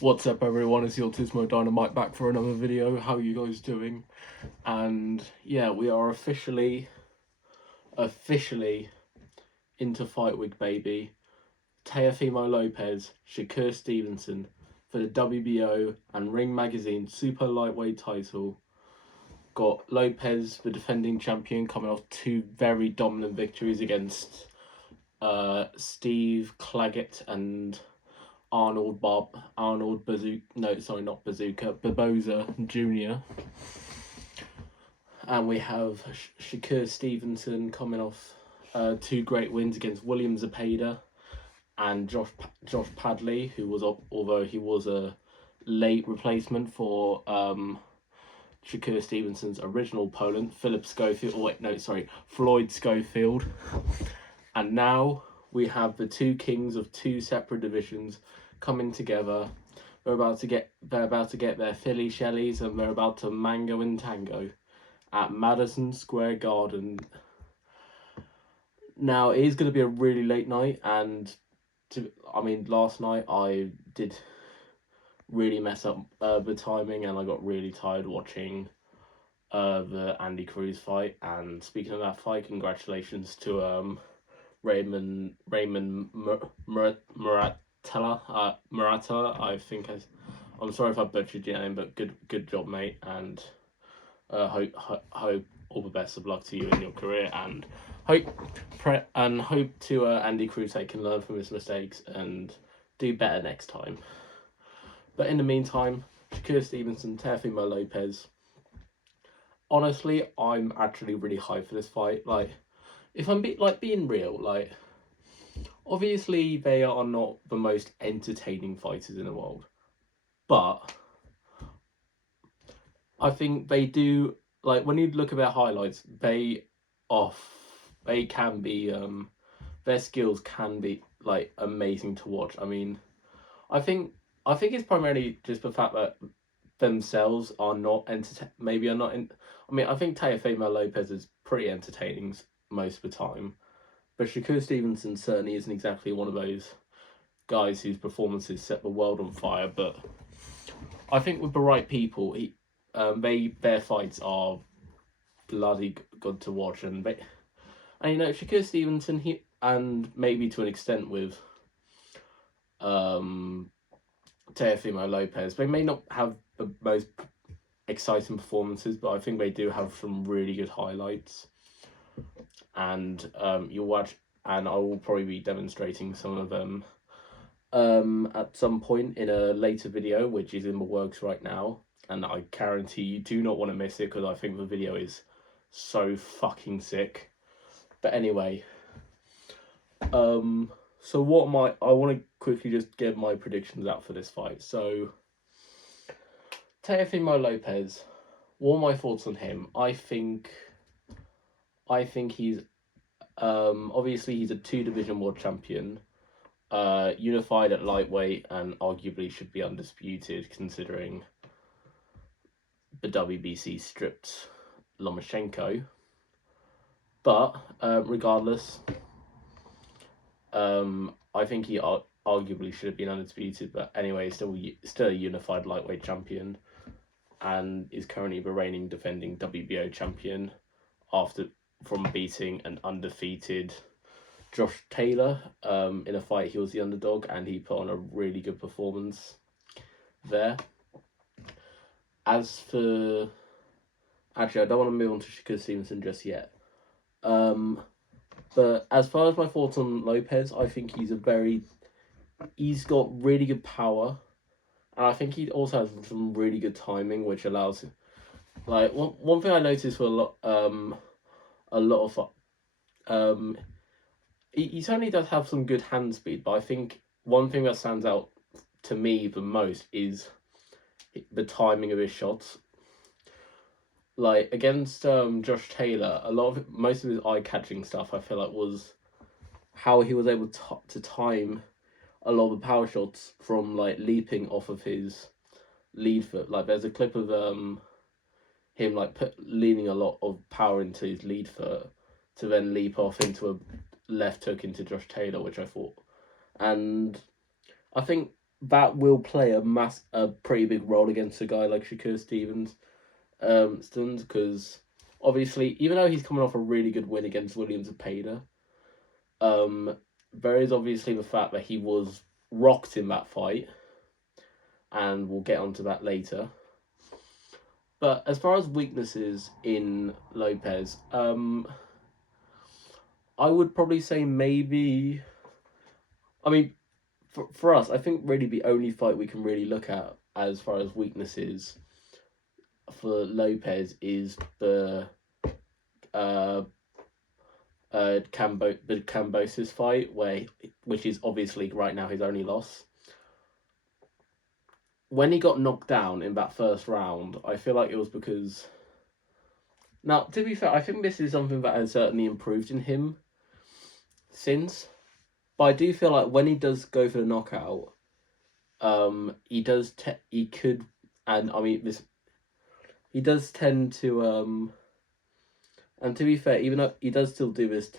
What's up everyone, it's the Autismo Dynamite back for another video. How are you guys doing? And yeah, we are officially into Fight Week, baby. Teofimo Lopez, Shakur Stevenson for the WBO and Ring Magazine Super Lightweight title. Got Lopez, the defending champion, coming off two very dominant victories against Steve Claggett and Barboza Jr. And we have Shakur Stevenson coming off two great wins against William Zepeda and Josh Padley, who was, although he was a late replacement for Shakur Stevenson's original opponent, Floyd Schofield. And now we have the two kings of two separate divisions coming together. They're about to get their Philly Shellies, and they're about to mango and tango at Madison Square Garden. Now it is going to be a really late night, and last night I did really mess up the timing, and I got really tired watching the Andy Cruz fight. And speaking of that fight, congratulations to Raymond Murata. I think I'm sorry if I butchered your name, but good job, mate. And hope all the best of luck to you in your career, and hope to Andy Cruz can learn from his mistakes and do better next time. But in the meantime, Shakur Stevenson, Teofimo Lopez. Honestly, I'm actually really hyped for this fight. Like, if I'm being real, like, obviously they are not the most entertaining fighters in the world, but I think they do, like, when you look at their highlights, they can be their skills can be like amazing to watch. I mean, I think it's primarily just the fact that themselves are not I think Teofimo Lopez is pretty entertaining most of the time, but Shakur Stevenson certainly isn't exactly one of those guys whose performances set the world on fire. But I think with the right people, their fights are bloody good to watch. And Shakur Stevenson, and maybe to an extent with Teofimo Lopez, they may not have the most exciting performances, but I think they do have some really good highlights. And you'll watch, and I will probably be demonstrating some of them at some point in a later video, which is in the works right now. And I guarantee you do not want to miss it, because I think the video is so fucking sick. But anyway, so what I want to quickly just get my predictions out for this fight. So, Teofimo Lopez, what are my thoughts on him? I think he's obviously he's a 2-division world champion, unified at lightweight, and arguably should be undisputed considering the WBC stripped Lomachenko. But regardless, I think he arguably should have been undisputed. But anyway, still a unified lightweight champion, and is currently the reigning defending WBO champion from beating an undefeated Josh Taylor in a fight. He was the underdog, and he put on a really good performance there. As for... Actually, I don't want to move on to Shakur Stevenson just yet. But as far as my thoughts on Lopez, I think he's got really good power, and I think he also has some really good timing, which allows him... Like, one thing I noticed for a lot of... he certainly does have some good hand speed, but I think one thing that stands out to me the most is the timing of his shots. Like, against Josh Taylor, most of his eye-catching stuff, I feel like, was how he was able to time a lot of the power shots from, like, leaping off of his lead foot. Like, there's a clip of him, like, leaning a lot of power into his lead foot to then leap off into a left hook into Josh Taylor, which I thought. And I think that will play a pretty big role against a guy like Shakur Stevens, Stones, because obviously, even though he's coming off a really good win against Williams Zepeda, um, there is obviously the fact that he was rocked in that fight, and we'll get onto that later. But as far as weaknesses in Lopez, I would probably say maybe. I mean, for us, I think really the only fight we can really look at as far as weaknesses for Lopez is the uh the Cambosis fight, which is obviously right now his only loss. When he got knocked down in that first round, I feel like it was because. Now, to be fair, I think this is something that has certainly improved in him since. But I do feel like when he does go for the knockout, he could, and I mean this, he does tend to and to be fair, even though he does still do this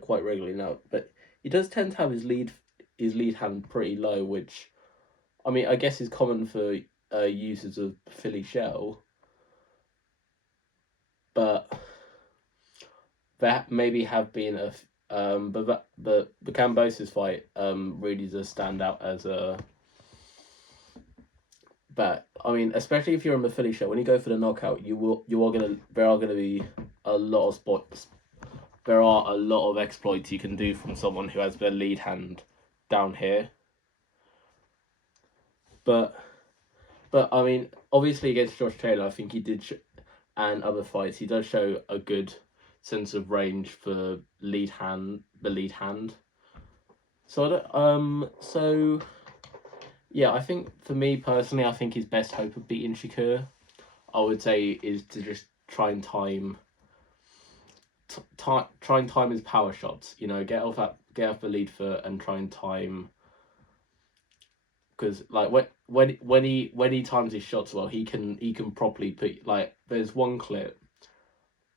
quite regularly now, but he does tend to have his lead hand pretty low, which I mean I guess is common for users of Philly shell, but there maybe have been but the Cambosis fight really does stand out as a. But I mean, especially if you're in the Philly show, when you go for the knockout, there are gonna be a lot of spots. There are a lot of exploits you can do from someone who has their lead hand down here. But I mean, obviously against Josh Taylor, I think he did, and other fights, he does show a good sense of range for the lead hand. So yeah, I think for me personally, I think his best hope of beating Shakur, I would say, is to just try and time his power shots. You know, get off the lead foot and try and time. Because like when he times his shots well, he can properly put like. There's one clip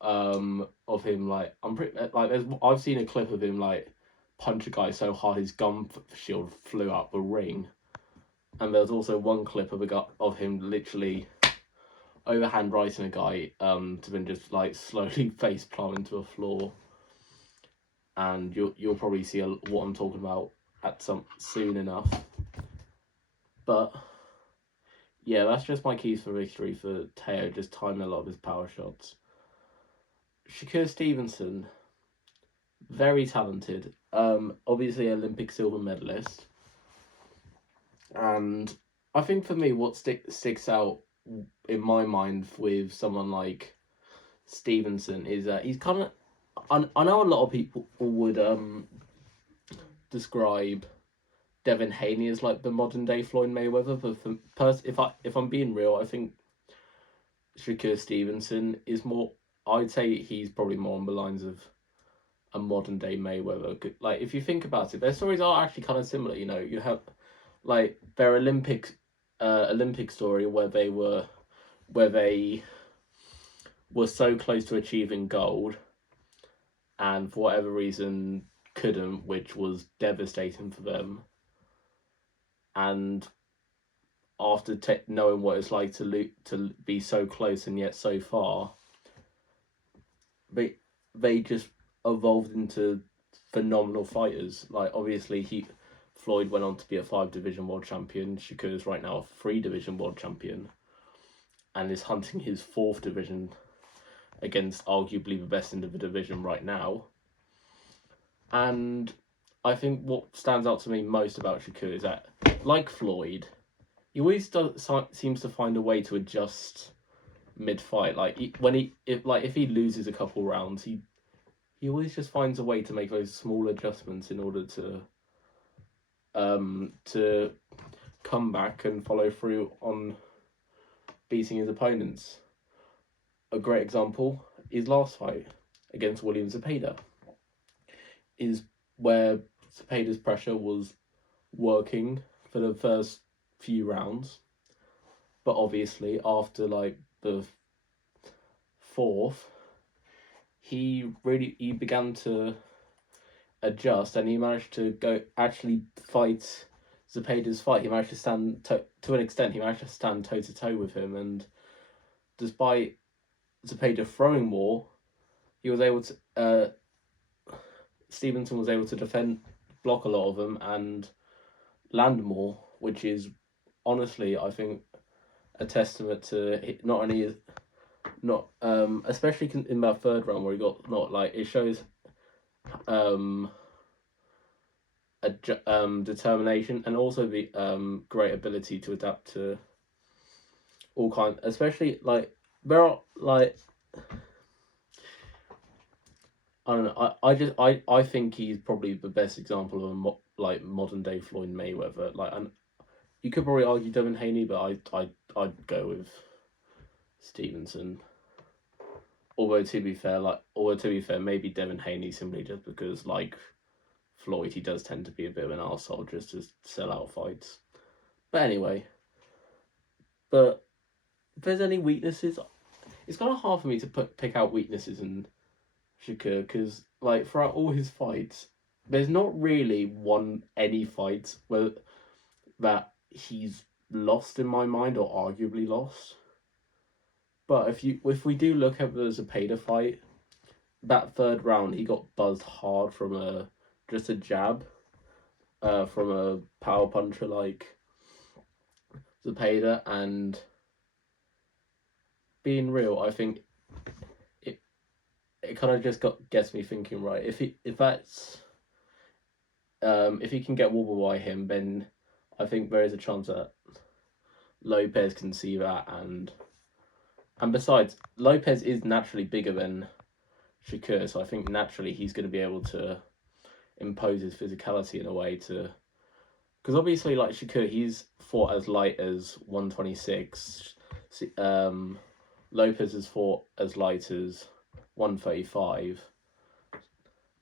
of him like I've seen a clip of him like punch a guy so hard his gun shield flew out the ring, and there's also one clip of him literally overhand righting a guy to then just like slowly face palm into a floor, and you'll probably see what I'm talking about at some soon enough. But yeah, that's just my keys for victory for Teo, just timing a lot of his power shots. Shakur Stevenson, very talented. Obviously Olympic silver medalist, and I think for me, what sticks out in my mind with someone like Stevenson is that he's kind of. I know a lot of people would describe Devin Haney is like the modern day Floyd Mayweather, but if I'm being real, I think Shakur Stevenson is more. I'd say he's probably more on the lines of a modern day Mayweather. Like if you think about it, their stories are actually kind of similar. You know, you have like their Olympic story where they were so close to achieving gold, and for whatever reason couldn't, which was devastating for them. And after knowing what it's like to be so close and yet so far, they just evolved into phenomenal fighters. Like obviously Floyd went on to be a 5 division world champion. Shakur is right now a 3 division world champion, and is hunting his 4th division against arguably the best in the division right now. And I think what stands out to me most about Shakur is that, like Floyd, he always seems to find a way to adjust mid-fight. Like if he loses a couple rounds, he always just finds a way to make those small adjustments in order to come back and follow through on beating his opponents. A great example is last fight against William Zepeda, is where Zepeda's pressure was working for the first few rounds, but obviously after like the 4th, he began to adjust, and he managed to go actually fight Zepeda's fight, he managed to stand to an extent. He managed to stand toe to toe with him, and despite Zepeda throwing more, he was able to. Stevenson was able to block a lot of them, and land more, which is honestly, I think, a testament to not only not especially in that third round where he got not like it shows a determination and also the great ability to adapt to all kinds, especially like there are like I don't know. I think he's probably the best example of a modern day Floyd Mayweather. Like, and you could probably argue Devin Haney, but I'd go with Stevenson. Although to be fair, maybe Devin Haney simply just because like Floyd, he does tend to be a bit of an arsehole just to sell out fights. But anyway, but if there's any weaknesses, it's kind of hard for me to pick out weaknesses in Shakur because like throughout all his fights, there's not really any fights where that he's lost in my mind or arguably lost. But if we do look at the Zepeda fight, that third round he got buzzed hard from just a jab, from a power puncher like Zepeda, and being real, I think it kind of just gets me thinking, right? If he can get wobbled by him, then I think there is a chance that Lopez can see that, and besides, Lopez is naturally bigger than Shakur, so I think naturally he's going to be able to impose his physicality in a way to, because obviously like Shakur, he's fought as light as 126. Lopez has fought as light as 135.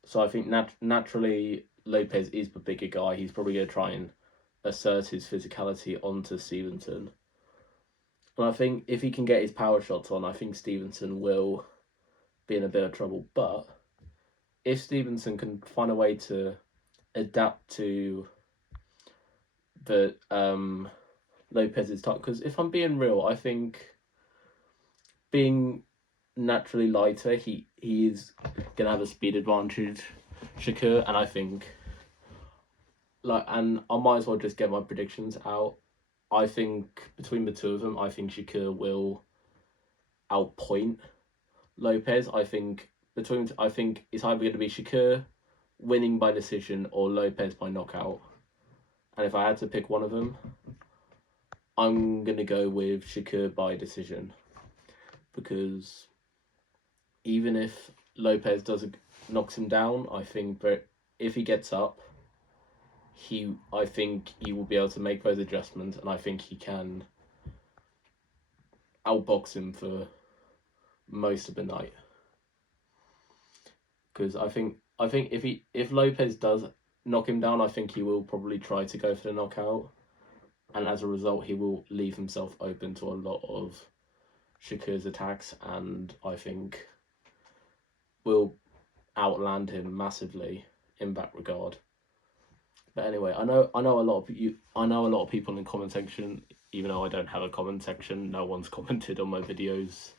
So I think naturally Lopez is the bigger guy. He's probably going to try and assert his physicality onto Stevenson. And I think if he can get his power shots on, I think Stevenson will be in a bit of trouble. But if Stevenson can find a way to adapt to the Lopez's type, because if I'm being real, I think being naturally lighter, he is gonna have a speed advantage, Shakur, and I think and I might as well just get my predictions out. I think between the two of them, I think Shakur will outpoint Lopez. I think it's either going to be Shakur winning by decision or Lopez by knockout. And if I had to pick one of them, I'm going to go with Shakur by decision. Because even if Lopez knocks him down, I think that if he gets up, I think he will be able to make those adjustments, and I think he can outbox him for most of the night. Because I think if Lopez does knock him down, I think he will probably try to go for the knockout, and as a result, he will leave himself open to a lot of Shakur's attacks, and I think will outland him massively in that regard. But anyway, I know a lot of people in the comment section, even though I don't have a comment section, no one's commented on my videos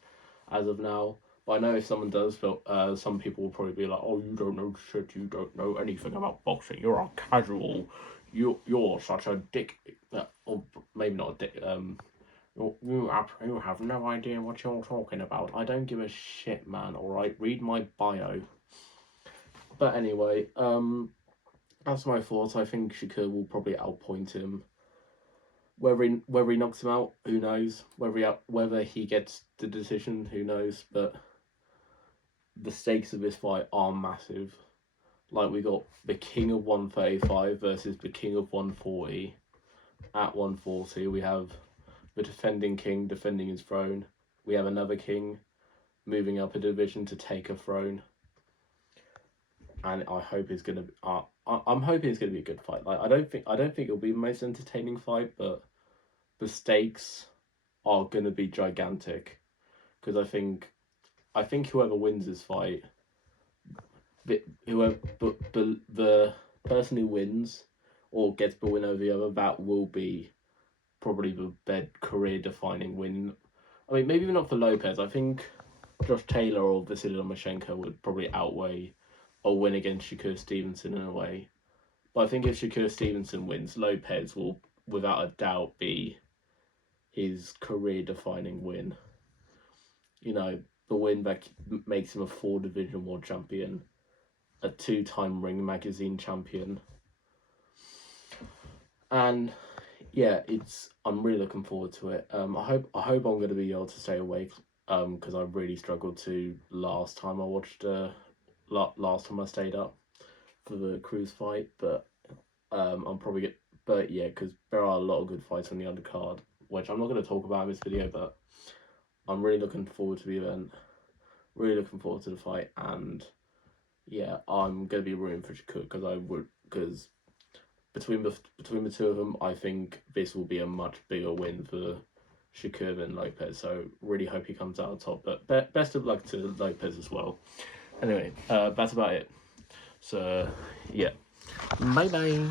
as of now. But I know if someone does, some people will probably be like, "Oh, you don't know shit. You don't know anything about boxing. You're a casual. You're such a dick." Or maybe not a dick. You have no idea what you're talking about. I don't give a shit, man. All right, read my bio. But anyway, that's my thoughts. I think Shakur will probably outpoint him. Whether he knocks him out, who knows? Whether he gets the decision, who knows? But the stakes of this fight are massive. Like, we got the king of 135 versus the king of 140. At 140, we have the defending king defending his throne. We have another king moving up a division to take a throne. And I hope it's gonna. I'm hoping it's gonna be a good fight. Like, I don't think it'll be the most entertaining fight, but the stakes are gonna be gigantic. Because I think whoever wins this fight, the person who wins or gets the win over the other, that will be probably the career-defining win. I mean, maybe not for Lopez. I think Josh Taylor or Vasily Lomachenko would probably outweigh a win against Shakur Stevenson in a way. But I think if Shakur Stevenson wins, Lopez will, without a doubt, be his career-defining win. You know, the win that makes him a 4 Division World Champion, a 2-time Ring Magazine champion, and yeah, I'm really looking forward to it. I hope I'm going to be able to stay awake. Because I really struggled to last time I watched. Last time I stayed up for the Cruz fight, but I'm probably but yeah, because there are a lot of good fights on the undercard, which I'm not going to talk about in this video, but I'm really looking forward to the event. Really looking forward to the fight, and yeah, I'm going to be rooting for Shakur because between the two of them, I think this will be a much bigger win for Shakur than Lopez. So really hope he comes out on top. But best of luck to Lopez as well. Anyway, that's about it. So yeah, bye bye.